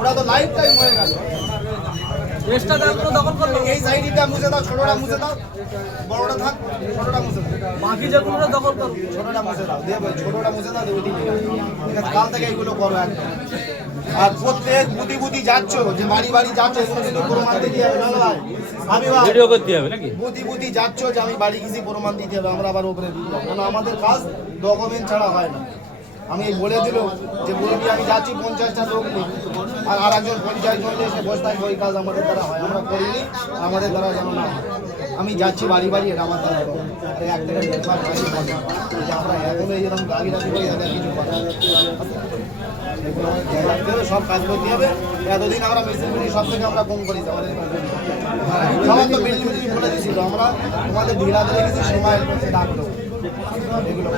ওটা তো life time হয়ে গেল। এই সাইডটা মুছে দাও, ছোটটা মুছে দাও, বড়টা থাক, ছোটটা মুছে দাও, বাকি যেগুলো দখল করো, ছোটটা মুছে দাও, দিয়ে ছোটটা মুছে দাও, দিয়ে কাল থেকে এগুলো করো একদম। আর প্রত্যেক বুদ্ধি বুদ্ধি যাচ্ছ, যে বাড়ি বাড়ি যাচ্ছ, এগুলো কিন্তু প্রমাণ দিতে হবে বাংলায়। আমি ভিডিও করতে হবে নাকি? বুদ্ধি বুদ্ধি যাচ্ছ যে আমি বাড়ি গেছি, প্রমাণ দিতে হবে, আমরা আবার ওপরে দিতে হবে, কারণ আমাদের কাজ ডকুমেন্ট ছাড়া হয় না। আমি বলে দিল যে বলবি আমি যাচ্ছি 50টা লোক নিই, আর একজন 50 জন এসে বসে থাকে, ওই কাজ আমাদের দ্বারা হয়, আমরা করিনি, আমাদের দ্বারা যেন না হয়। আমি যাচ্ছি বাড়ি বাড়ি, এটা আমার দ্বারা হবে। আর এক থেকে দেড়বার গাড়ি বলে যে আমরা এখনো এইরকম গাড়ি রাখি করি, এদের কিছু কথা সব কাজ করতে হবে। এতদিন আমরা মেশিন করি, সব থেকে আমরা কম করি, আমাদের সবার তো বিল্ডিং বলে দিয়েছিল, আমরা তোমাদের ঢিলাতে রেখেছি, সময় ডাকলো এগুলো।